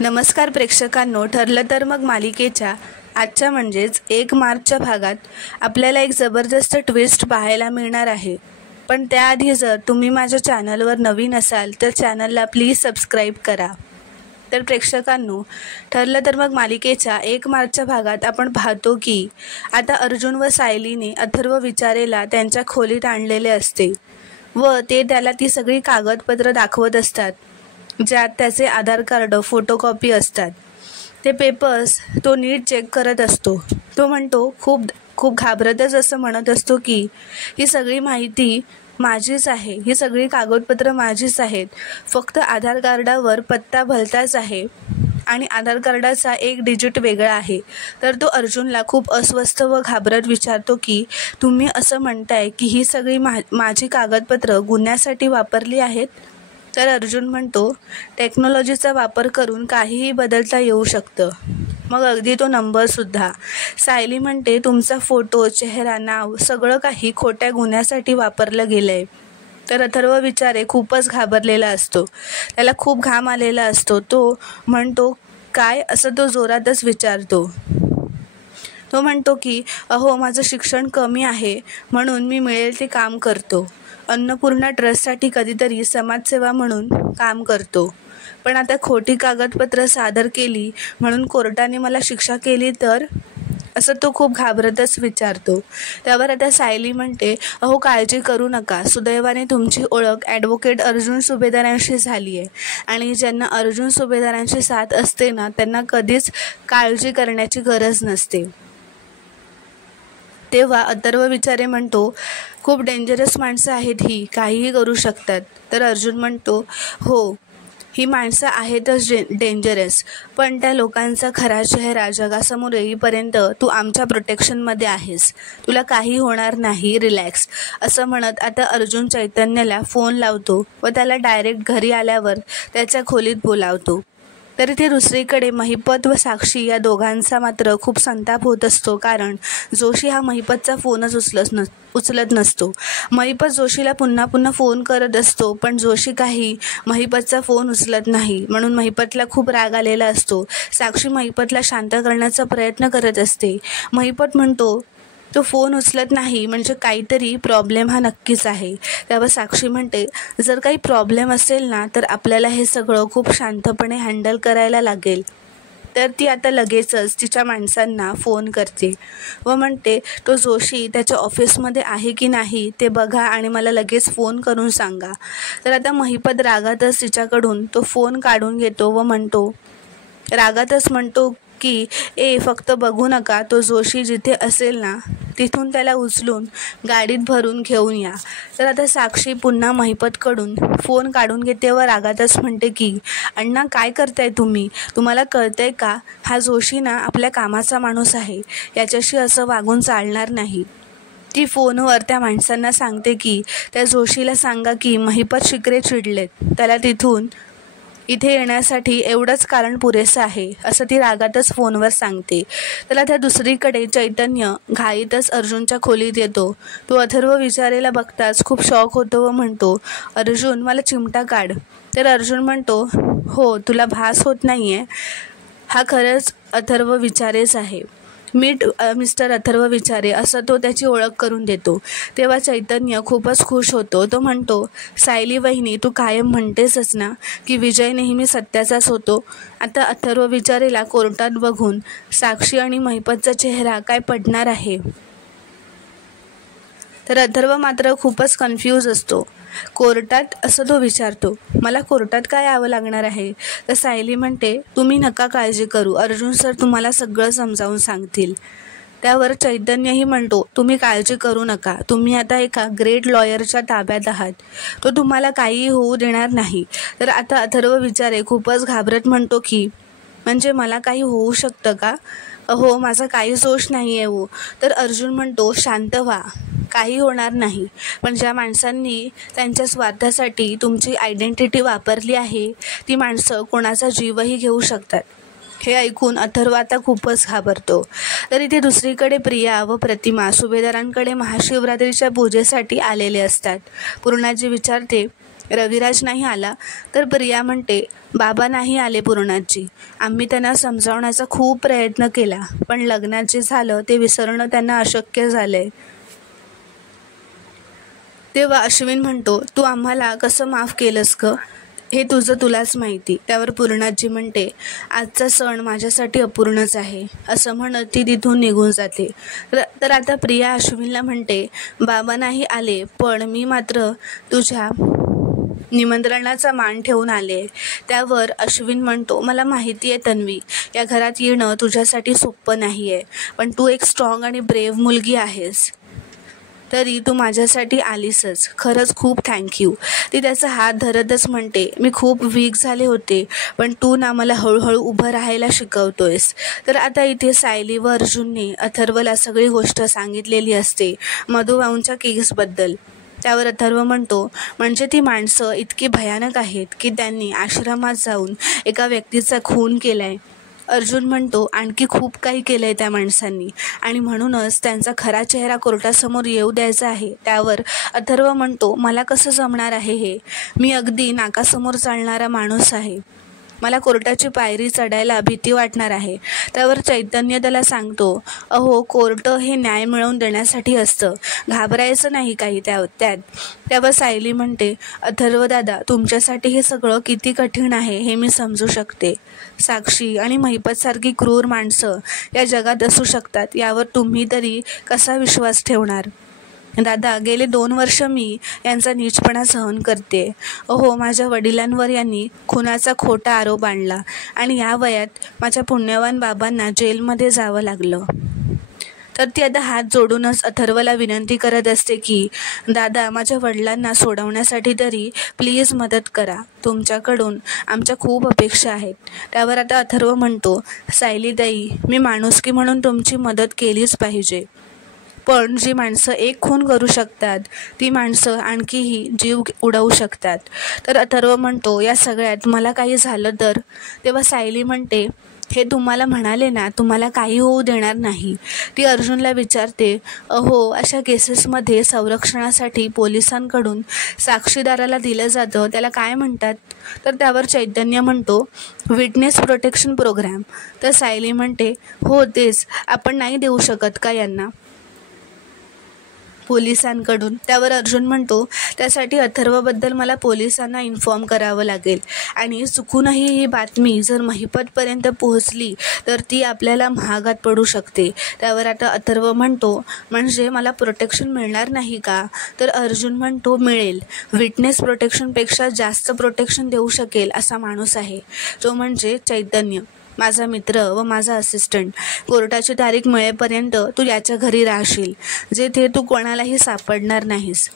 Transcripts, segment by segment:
नमस्कार प्रेक्षकांनो, ठरलं तर मग मालिकेच्या आजच्या म्हणजेच 1 मार्चच्या भागात आपल्याला एक जबरदस्त ट्विस्ट पाहायला मिळणार आहे. पण त्याआधी जर तुम्ही माझ्या चॅनलवर नवीन असाल तर चॅनलला प्लीज सबस्क्राईब करा. तर प्रेक्षकांनो, ठरलं तर मग मालिकेच्या 1 मार्चच्या भागात आपण पाहतो की आता अर्जुन व सायलीने अथर्व विचारेला त्यांच्या खोलीत आणलेले असते व ते त्याला ती सगळी कागदपत्र दाखवत असतात ज्यात त्याचे आधार कार्ड, फोटोकॉपी असतात. ते पेपर्स तो नीट चेक करत असतो. तो म्हणतो खूप घाबरतच असं म्हणत असतो की ही सगळी माहिती माझीच आहे, ही सगळी कागदपत्र माझीच आहेत, फक्त आधार कार्डावर पत्ता भलताच आहे आणि आधार कार्डाचा 1 डिजिट वेगळा आहे. तर तो अर्जुनला खूप अस्वस्थ व घाबरत विचारतो की तुम्ही असं म्हणताय की ही सगळी माझी कागदपत्र गुन्ह्यासाठी वापरली आहेत. तर अर्जुन म्हणतो टेक्नॉलॉजीचा वापर करून काहीही बदलता येऊ शकतं, मग अगदी तो नंबरसुद्धा. सायली म्हणते तुमचा फोटो, चेहरा, नाव सगळं काही खोट्या गुन्ह्यासाठी वापरलं गेलं आहे. तर अथर्व विचारे खूपच घाबरलेला असतो, त्याला खूप घाम आलेला असतो. तो म्हणतो काय, असं तो जोरातच विचारतो. तो म्हणतो की अहो, माझं शिक्षण कमी आहे म्हणून मी मिळेल ते काम करतो. अन्नपूर्णा ट्रस्टसाठी कधीतरी समाजसेवा म्हणून काम करतो, पण आता खोटी कागदपत्र सादर केली म्हणून कोर्टाने मला शिक्षा केली तर, असं तो खूप घाबरतच विचारतो. त्यावर आता सायली म्हणते अहो, काळजी करू नका, सुदैवाने तुमची ओळख ॲडव्होकेट अर्जुन सुभेदारांशी झाली आहे आणि ज्यांना अर्जुन सुभेदारांची साथ असते ना, त्यांना कधीच काळजी करण्याची गरज नसते. तेव्हा अथर्व विचारे म्हणतो खूप डेंजरस माणसं आहेत, ही काहीही करू शकतात. तर अर्जुन म्हणतो हो, ही माणसं आहेतच डेंजरस, पण त्या लोकांचा खरा चेहरा जगासमोर येईपर्यंत तू आमच्या प्रोटेक्शनमध्ये आहेस, तुला काही होणार नाही, रिलॅक्स. असं म्हणत आता अर्जुन चैतन्यला फोन लावतो व त्याला डायरेक्ट घरी आल्यावर त्याच्या खोलीत बोलावतो. तर इथे दुसरीकडे महिपत व साक्षी या दोघांचा मात्र खूप संताप होत असतो, कारण जोशी हा महिपतचा फोनच उचलत नसतो. महिपत जोशीला पुन्हा पुन्हा फोन करत असतो, पण जोशी काही महिपतचा फोन उचलत नाही, म्हणून महिपतला खूप राग आलेला असतो. साक्षी महिपतला शांत करण्याचा प्रयत्न करत असते. महिपत म्हणतो तो फोन उचलत नाही म्हणजे काहीतरी प्रॉब्लेम हा नक्कीच आहे. त्यावर साक्षी म्हणते जर काही प्रॉब्लेम असेल ना, तर आपल्याला हे सगळं खूप शांतपणे हँडल करायला लागेल. तर ती आता लगेचच तिच्या माणसांना फोन करते व म्हणते तो जोशी त्याच्या ऑफिसमध्ये आहे की नाही ते बघा आणि मला लगेच फोन करून सांगा. तर आता महिपत रागातच तिच्याकडून तो फोन काढून घेतो व रागातच म्हणतो की फक्त बघू नका, तो जोशी जिथे असेल ना तिथून त्याला उचलून गाडीत भरून घेऊन या. तर आता साक्षी पुन्हा महिपतकडून फोन काढून घेते व रागातच म्हणते की अण्णा, काय करताय तुम्ही, तुम्हाला कळतंय का, हा जोशी ना आपल्या कामाचा माणूस आहे, याच्याशी असं वागून चालणार नाही. ती फोनवर त्या माणसांना सांगते की त्या जोशीला सांगा की महिपत शिकरे चिडलेत, त्याला तिथून इथे येण्यासाठी एवढंच कारण पुरेसं आहे, असं ती रागातच फोनवर सांगते. त्याला त्या दुसरीकडे चैतन्य घाईतच अर्जुनच्या खोलीत येतो. तो अथर्व विचारेला बघताच खूप शॉक होतो व म्हणतो अर्जुन, मला चिमटा काढ. तर अर्जुन म्हणतो हो, तुला भास होत नाही आहे, हा खरंच अथर्व विचारेच आहे, मीट मिस्टर अथर्व विचारे, असं तो त्याची ओळख करून देतो. तेव्हा चैतन्य खूपच खुश होतो. तो म्हणतो सायली वहिनी, तू कायम म्हणतेसच ना की विजय नेहमी सत्याचाच होतो. आता अथर्व विचारेला कोर्टात बघून साक्षी आणि महिपतचा चेहरा काय पडणार आहे. तर अथर्व मात्र खूपच कन्फ्यूज असतो. कोर्टात, असं तो विचारतो, मला कोर्टात काय यावं लागणार आहे. तर सायली म्हणते तुम्ही नका काळजी करू, अर्जुन सर तुम्हाला सगळं समजावून सांगतील. त्यावर चैतन्यही म्हणतो तुम्ही काळजी करू नका, तुम्ही आता एका ग्रेट लॉयरच्या ताब्यात आहात, तो तुम्हाला काहीही होऊ देणार नाही. तर आता अथर्व विचारे खूपच घाबरत म्हणतो की म्हणजे मला काही होऊ शकतं का, हो, माझा काही दोष नाही आहे हो. तर अर्जुन म्हणतो शांत व्हा, काही होणार नाही, पण ज्या माणसांनी त्यांच्या स्वार्थासाठी तुमची आयडेंटिटी वापरली आहे ती माणसं कोणाचा जीवही घेऊ शकतात. हे ऐकून अथर्व आता खूपच घाबरतो. तर इथे दुसरीकडे प्रिया व प्रतिमा सुभेदारांकडे महाशिवरात्रीच्या पूजेसाठी आलेले असतात. पूर्णाजी विचारते रविराज नाही आला तर प्रिया म्हणते, बाबा नाही आले पूर्णाजी. आम्ही त्यांना समजावण्याचा खूप प्रयत्न केला, पण लग्नात जे झालं ते विसरणं त्यांना अशक्य झालंय. तेव्हा अश्विन म्हणतो, तू आम्हाला कसं माफ केलंस ग, हे तुझं तुलाच माहिती. त्यावर पूर्णाजी म्हणते, आजचा सण माझ्यासाठी अपूर्णच आहे, असं म्हणत ती तिथून निघून जाते. तर आता प्रिया अश्विनला म्हणते, बाबा नाही आले पण मी मात्र तुझ्या निमंत्रणाचा मान ठेवून आले. त्यावर अश्विन म्हणतो, मला माहिती आहे तन्वी, या घरात येणं तुझ्यासाठी सोपं नाही आहे, पण तू एक स्ट्रॉंग आणि ब्रेव्ह मुलगी आहेस, तरी तू माझ्यासाठी आलीसच. खरंच खूप थँक्यू. ती त्याचा हात धरतच म्हणते, मी खूप वीक झाले होते, पण तू ना मला हळूहळू उभं राहायला शिकवतोयस. तर आता इथे सायली व अर्जुनने अथर्वला सगळी गोष्ट सांगितलेली असते मधुबाऊंच्या केसबद्दल. त्यावर अथर्व म्हणतो, म्हणजे ती माणसं इतकी भयानक आहेत की त्यांनी आश्रमात जाऊन एका व्यक्तीचा खून केलाय. अर्जुन म्हणतो, आणखी खूप काही केलंय त्या माणसांनी आणि म्हणूनच त्यांचा खरा चेहरा कोर्टासमोर येऊ द्यायचा आहे. त्यावर अथर्व म्हणतो, मला कसं जमणार आहे हे, मी अगदी नाकासमोर चालणारा माणूस आहे, मला कोर्टाची पायरी चढायला भीती वाटणार आहे. त्यावर चैतन्य त्याला सांगतो, अहो कोर्ट हे न्याय मिळवून देण्यासाठी असतं, घाबरायचं नाही काही त्यात. त्यावर सायली म्हणते, अथर्व दादा, तुमच्यासाठी हे सगळं किती कठीण आहे हे मी समजू शकते. साक्षी आणि महिपतसारखी क्रूर माणसं या जगात असू शकतात, यावर तुम्ही तरी कसा विश्वास ठेवणार. दादा, गेले 2 वर्ष मी यांचा नीचपणा सहन करते. अहो, माझ्या वडिलांवर यांनी खुनाचा खोटा आरोप आणला आणि या वयात माझ्या पुण्यवान बाबांना जेलमध्ये जावं लागलं. तर ती आता हात जोडूनच अथर्वला विनंती करत असते की, दादा, माझ्या वडिलांना सोडवण्यासाठी तरी प्लीज मदत करा, तुमच्याकडून आमच्या खूप अपेक्षा आहेत. त्यावर आता अथर्व म्हणतो, सायलीताई, मी माणुसकी म्हणून तुमची मदत केलीच पाहिजे, पण जी माणसं एक खून करू शकतात ती माणसं आणखीही जीव उडवू शकतात. तर अथर्व म्हणतो, या सगळ्यात मला काही झालं तर. तेव्हा सायली म्हणते, हे तुम्हाला म्हणाले ना, तुम्हाला काही होऊ देणार नाही. ती अर्जुनला विचारते, अहो, अशा केसेसमध्ये संरक्षणासाठी पोलिसांकडून साक्षीदाराला दिलं जातं, त्याला काय म्हणतात. तर त्यावर चैतन्य म्हणतो, विटनेस प्रोटेक्शन प्रोग्राम. तर सायली म्हणते, हो तेच, आपण नाही देऊ शकत का यांना पोलिसांकडून. त्यावर अर्जुन म्हणतो, त्यासाठी अथर्वबद्दल मला पोलिसांना इन्फॉर्म करावं लागेल आणि चुकूनही ही बातमी जर महिपतपर्यंत पोहोचली तर ती आपल्याला महागात पडू शकते. त्यावर आता अथर्व म्हणतो, म्हणजे मला प्रोटेक्शन मिळणार नाही का. तर अर्जुन म्हणतो, मिळेल. विटनेस प्रोटेक्शनपेक्षा जास्त प्रोटेक्शन देऊ शकेल असा माणूस आहे, तो म्हणजे चैतन्य, माझा मित्र व माझा असिस्टंट. कोर्टाची तारीख मिळेपर्यंत तू याच्या घरी राहशील, जेथे तू कोणालाही सापडणार नाहीस.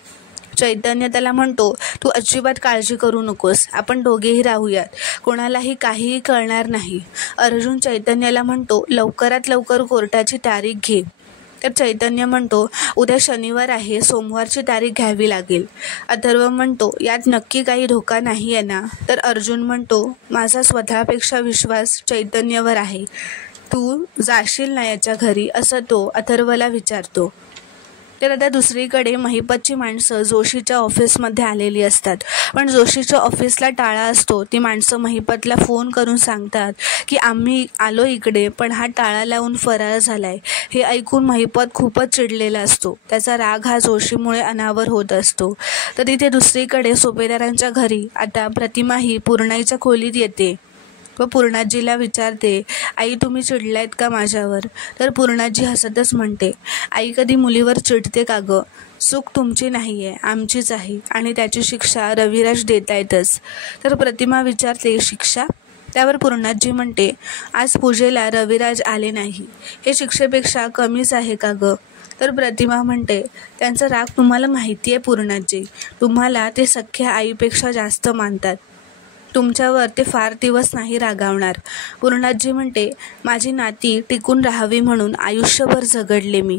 चैतन्य त्याला म्हणतो, तू अजिबात काळजी करू नकोस, आपण दोघेही राहूयात, कोणालाही काहीही कळणार नाही. अर्जुन चैतन्याला म्हणतो, लवकरात लवकर कोर्टाची तारीख घे. तर चैतन्य म्हणतो, उद्या शनिवार आहे, सोमवारची तारीख घ्यावी लागेल. अथर्व म्हणतो, यात नक्की काही धोका नाही आहे ना. तर अर्जुन म्हणतो, माझा स्वतःपेक्षा विश्वास चैतन्यावर आहे, तू जाशील ना याच्या घरी, असं तो अथर्वला विचारतो. तर आता दुसरीकडे महिपतची माणसं जोशीच्या ऑफिसमध्ये आलेली असतात, पण जोशीच्या ऑफिसला टाळा असतो. ती माणसं महिपतला फोन करून सांगतात की आम्ही आलो इकडे, पण हा टाळा लावून फरार झालाय. हे ऐकून महिपत खूपच चिडलेला असतो, त्याचा राग हा जोशीमुळे अनावर होत असतो. तर इथे दुसरीकडे सुभेदारांच्या घरी आता प्रतिमा ही पूर्णाईच्या खोलीत येते व पूर्णाजीला विचारते, आई तुम्ही चिडलायत का माझ्यावर. तर पूर्णाजी हसतच म्हणते, आई कधी मुलीवर चिडते का गं, चूक तुमची नाही आहे, आमचीच आहे आणि त्याची शिक्षा रविराज देतायतच. तर प्रतिमा विचारते, शिक्षा. त्यावर पूर्णाजी म्हणते, आज पूजेला रविराज आले नाही, हे शिक्षेपेक्षा कमीच आहे का गं. तर प्रतिमा म्हणते, त्यांचा राग तुम्हाला माहिती आहे पूर्णाजी, तुम्हाला ते सख्ख्या आईपेक्षा जास्त मानतात, तुमच्यावर ते फार दिवस नाही रागावणार. पूर्णाजी म्हणते, माझी नाती टिकून राहावी म्हणून आयुष्यभर झगडले मी,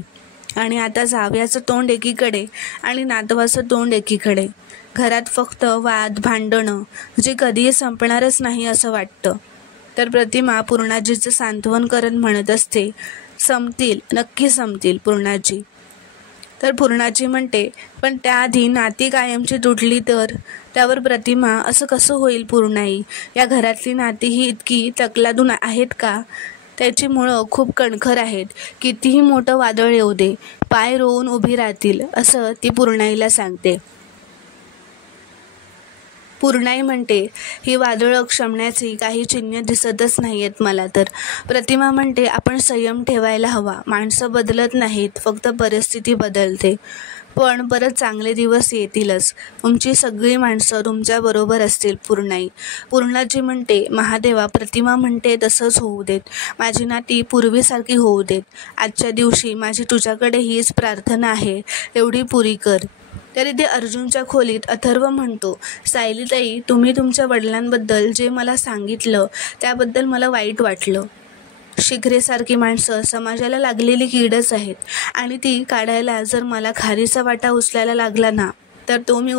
आणि आता जावयाचं तोंड एकीकडे आणि नातवाचं तोंड एकीकडे, घरात फक्त वाद भांडणं जे कधीही संपणारच नाही असं वाटतं. तर प्रतिमा पूर्णाजीचं सांत्वन करत म्हणत असते, संपतील, नक्की संपतील पूर्णाजी. तर पूर्णाची म्हणते, पण त्याआधी नाती कायमची तुटली तर? त्यावर प्रतिमा, असं कसं होईल पूर्णाई? या घरातली नाती ही इतकी तकलादून आहेत का? त्याची मुळं खूप कणखर आहेत. कितीही मोठं वादळ येऊ दे, पाय रोवून उभी राहतील, असं ती पूर्णाईला सांगते. पूर्णाई म्हणते, ही वादळं शमण्याची काही चिन्ह दिसतच नाही आहेत मला तर. प्रतिमा म्हणते, आपण संयम ठेवायला हवा. माणसं बदलत नाहीत, फक्त परिस्थिती बदलते. पण परत चांगले दिवस येतीलच. तुमची सगळी माणसं तुमच्याबरोबर असतील. पूर्णाई. पूर्णाजी म्हणते, महादेवा, प्रतिमा म्हणते तसंच होऊ देत. माझी नाती पूर्वीसारखी होऊ देत. आजच्या दिवशी माझी तुझ्याकडे हीच प्रार्थना आहे, एवढी पुरी कर. तरी ते अर्जुनच्या खोलीत अथर्व म्हणतो, सायलीताई, तुम्ही तुमच्या वडिलांबद्दल जे मला सांगितलं त्याबद्दल मला वाईट वाटलं. शिखरेसारखी माणसं समाजाला लागलेली कीडच आहेत आणि ती काढायला जर मला खारीचा वाटा उचलायला लागला ना, तर तो मी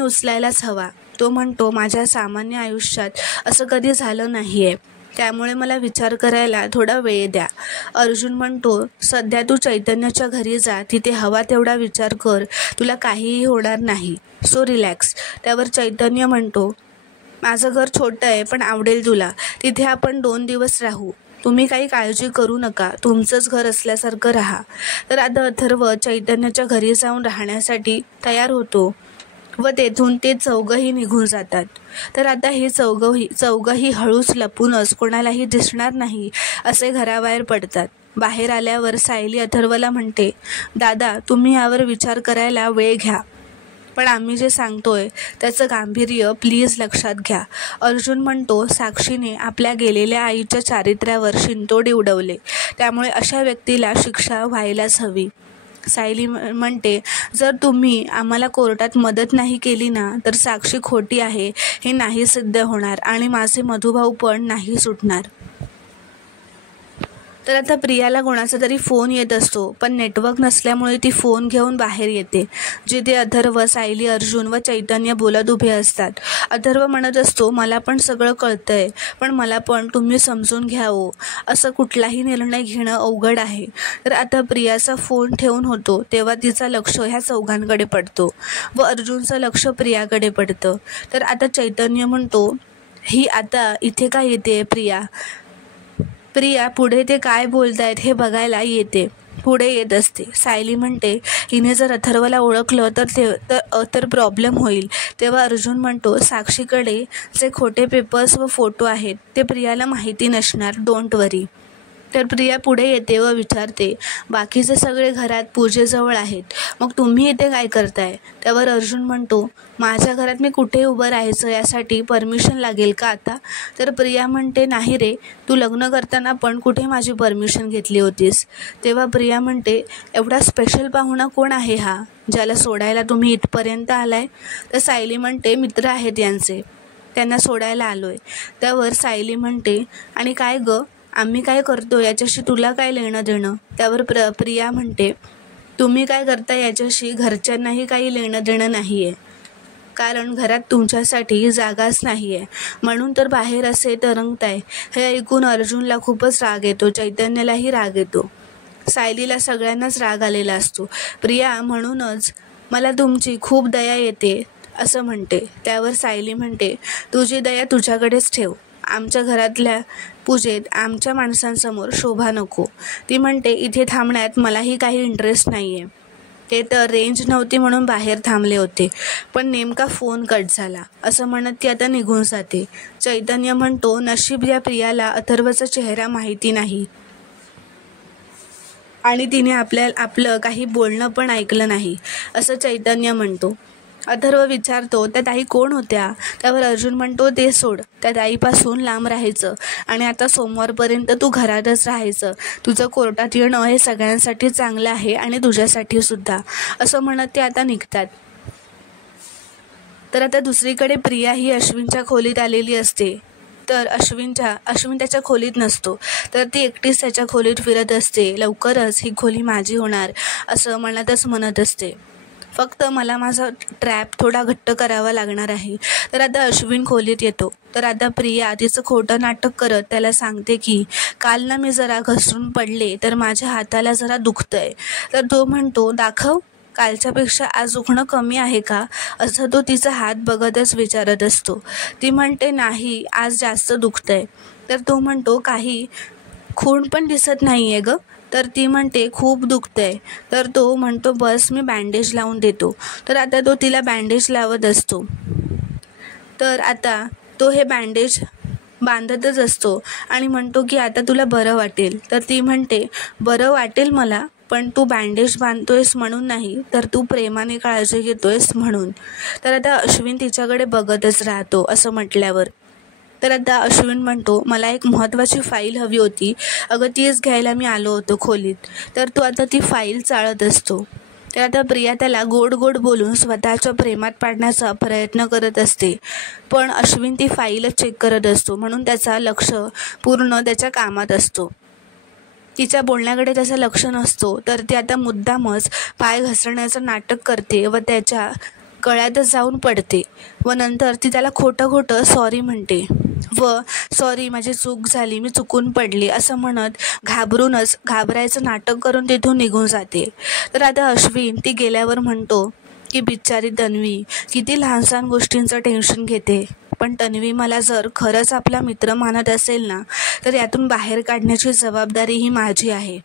उचलायलाच हवा. तो म्हणतो, माझ्या सामान्य आयुष्यात असं कधी झालं नाही आहे, त्यामुळे मला विचार करायला थोडा वेळ द्या. अर्जुन म्हणतो, सध्या तू चैतन्याच्या घरी जा, तिथे हवा तेवढा विचार कर, तुला काहीही होणार नाही, सो रिलॅक्स. त्यावर चैतन्य म्हणतो, माझं घर छोटं आहे, पण आवडेल तुला. तिथे आपण 2 दिवस राहू. तुम्ही काही काळजी करू नका, तुमचंच घर असल्यासारखं राहा. तर आता अथर्व चैतन्याच्या घरी जाऊन राहण्यासाठी तयार होतो व तेथून ते चौघंही निघून जातात. तर आता हे चौघंही हळूच लपूनच कोणालाही दिसणार नाही असे घराबाहेर पडतात. बाहेर आल्यावर सायली अथर्वला म्हणते, दादा, तुम्ही यावर विचार करायला वेळ घ्या, पण आम्ही जे सांगतोय त्याचं गांभीर्य प्लीज लक्षात घ्या. अर्जुन म्हणतो, साक्षीने आपल्या गेलेल्या आईच्या चारित्र्यावर शिंतोडे उडवले, त्यामुळे अशा व्यक्तीला शिक्षा व्हायलाच हवी. सायली म्हणते, जर तुम्ही आम्हाला कोर्टात मदत नाही केली ना, तर साक्षी खोटी आहे हे नाही सिद्ध होणार आणि माझे मधुभाऊ पण नाही सुटणार. तर आता प्रियाला कोणाचा तरी फोन येत असतो, पण नेटवर्क नसल्यामुळे ती फोन घेऊन बाहेर येते, जिथे अथर्व, सायली, अर्जुन व चैतन्य बोलत उभे असतात. अथर्व म्हणत असतो, मला पण सगळं कळतंय, पण मला पण तुम्ही समजून घ्या हो. असं कुठलाही निर्णय घेणं अवघड आहे. तर आता प्रियाचा फोन ठेवून होतो तेव्हा तिचं लक्ष ह्या चौघांकडे पडतो व अर्जुनचं लक्ष प्रियाकडे पडतं. तर आता चैतन्य म्हणतो, ही आता इथे का येते प्रिया पुढे ते काय बोलतायत हे बघायला येते. पुढे येत असते. सायली म्हणते, हिने जर अथर्वला ओळखलं तर प्रॉब्लेम होईल. तेव्हा अर्जुन म्हणतो, साक्षीकडे जे खोटे पेपर्स व फोटो आहेत ते प्रियाला माहिती नसणार, डोंट वरी. तर प्रिया पुढे येते व विचारते, बाकीचे सगळे घरात पूजेजवळ आहेत, मग तुम्ही इथे काय करताय? त्यावर अर्जुन म्हणतो, माझ्या घरात मी कुठे उभं राहायचं यासाठी परमिशन लागेल का आता? तर प्रिया म्हणते, नाही रे, तू लग्न करताना पण कुठे माझी परमिशन घेतली होतीस? तेव्हा प्रिया म्हणते, एवढा स्पेशल पाहुणा कोण आहे हा, ज्याला सोडायला तुम्ही इथपर्यंत आलाय? तर सायली म्हणते, मित्र आहेत यांचे, त्यांना सोडायला आलोय. त्यावर सायली म्हणते, आणि काय गं, आम्ही काय करतो याच्याशी तुला काय लेणं देणं? त्यावर प्रिया म्हणते, तुम्ही काय करता याच्याशी घरच्यांनाही काही लेणं देणं नाही आहे, कारण घरात तुमच्यासाठी जागाच नाही आहे, म्हणून तर बाहेर असे तरंगताय. हे ऐकून अर्जुनला खूपच राग येतो, चैतन्यालाही राग येतो, सायलीला सगळ्यांनाच राग आलेला असतो. प्रिया म्हणूनच मला तुमची खूप दया येते असं म्हणते. त्यावर सायली म्हणते, तुझी दया तुझ्याकडेच ठेव, आमच्या घरातल्या पूजेत आमच्या माणसांसमोर शोभा नको. ती म्हणते, इथे थांबण्यात मलाही काही इंटरेस्ट नाही आहे, ते तर रेंज नव्हती म्हणून बाहेर थांबले होते, पण नेमका फोन कट झाला, असं म्हणत ती आता निघून जाते. चैतन्य म्हणतो, नशीब या प्रियाला अथर्वचा चेहरा माहिती नाही आणि तिने आपलं काही बोलणं पण ऐकलं नाही, असं चैतन्य म्हणतो. अथर्व विचारतो, त्या ताई कोण होत्या? त्यावर अर्जुन म्हणतो, ते सोड, त्या ताईपासून लांब राहायचं आणि आता सोमवारपर्यंत तू घरातच राहायचं. तुझं कोर्टात येणं हे सगळ्यांसाठी चांगलं आहे आणि तुझ्यासाठी सुद्धा, असं म्हणत ते आता निघतात. तर आता दुसरीकडे प्रिया ही अश्विनच्या खोलीत आलेली असते. तर अश्विन त्याच्या खोलीत नसतो, तर ती एकटीच त्याच्या खोलीत फिरत असते. लवकरच ही खोली माझी होणार असं मनातच म्हणत असते. फक्त मला माझा ट्रॅप थोडा घट्ट करावा लागणार आहे. तर आता अश्विन खोलीत येतो. तर आता प्रिया तिचं खोटं नाटक करत त्याला सांगते की काल ना मी जरा घसरून पडले तर माझ्या हाताला जरा दुखतंय. तर तो म्हणतो, दाखव, कालच्यापेक्षा आज दुखणं कमी आहे का, असं तो तिचा हात बघतच विचारत असतो. ती म्हणते, नाही, आज जास्त दुखतंय. तर तो म्हणतो, काही खूण पण दिसत नाही आहे गं. तर ती म्हणते, खूप दुखतंय. तर तो म्हणतो, बस मी बँडेज लावून देतो. तर आता तो तिला बँडेज लावत असतो. तर आता तो हे बँडेज बांधतच असतो आणि म्हणतो की आता तुला बरं वाटेल. तर ती म्हणते, बरं वाटेल मला, पण तू बँडेज बांधतोयस म्हणून नाही, तर तू प्रेमाने काळजी घेतोयस म्हणून. तर आता अश्विन तिच्याकडे बघतच राहतो असं म्हटल्यावर. तर आता अश्विन म्हणतो, मला एक महत्त्वाची फाईल हवी होती अगं, तीच घ्यायला मी आलो होतो खोलीत. तर तो आता ती फाईल चाळत असतो. तर आता प्रिया त्याला गोड गोड बोलून स्वतःच्या प्रेमात पाडण्याचा प्रयत्न करत असते, पण अश्विन ती फाईलच चेक करत असतो, म्हणून त्याचा लक्ष पूर्ण त्याच्या कामात असतो. तिच्या बोलण्याकडे त्याचं लक्ष नसतो. तर ती आता मुद्दामच पाय घसरण्याचं नाटक करते व त्याच्या गळ्यातच जाऊन पडते व नंतर ती त्याला खोटं सॉरी म्हणते व सॉरी, माझी चूक झाली, मी चुकून पडली असं म्हणत घाबरायचं नाटक करून तिथून निघून जाते. तर आता अश्विन ती गेल्यावर म्हणतो की बिचारी तन्वी किती लहान सहान गोष्टींचं टेन्शन घेते, पण तन्वी मला जर खरंच आपला मित्र मानत असेल ना, तर यातून बाहेर काढण्याची जबाबदारी ही माझी आहे.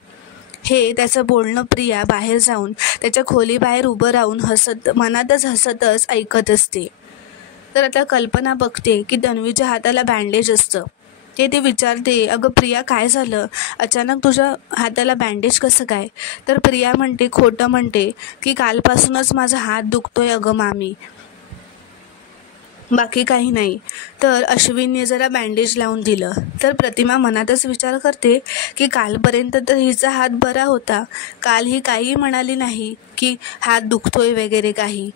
हे त्याचं बोलणं प्रिया बाहेर जाऊन त्याच्या खोलीबाहेर उभं राहून मनातच हसतच ऐकत असते. तर आता कल्पना बघते की तन्वीच्या हाताला बँडेज असतं. ती विचारते, अगं प्रिया, काय झालं, अचानक तुझ्या हाताला बँडेज कसं काय? तर प्रिया म्हणते, खोटं म्हणते की कालपासूनच माझा हात दुखतोय अगं मामी, बाकी काही नाही. तर अश्विनने जरा बँडेज लावून दिलं. तर प्रतिमा मनातच विचार करते की कालपर्यंत तर हिचा हात बरा होता, काल ही काही म्हणाली नाही की हात दुखतोय वगैरे काही,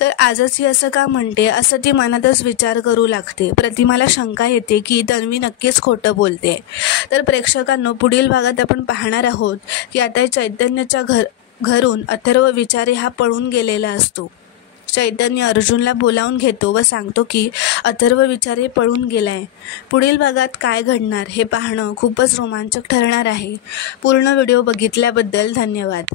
तर आजच ही असं का म्हणते, असं ती मनातच विचार करू लागते. प्रतिमाला शंका येते की तन्वी नक्कीच खोटं बोलते. तर प्रेक्षकांनो, पुढील भागात आपण पाहणार आहोत की आता चैतन्याच्या घरून अथर्व विचारे हा पळून गेलेला असतो. चैतन्य अर्जुनला बोलावून घेतो व सांगतो की अथर्व विचारे पळून गेलाय. पुढील भागात काय घडणार हे पाहणं खूपच रोमांचक ठरणार आहे. पूर्ण व्हिडिओ बघितल्याबद्दल धन्यवाद.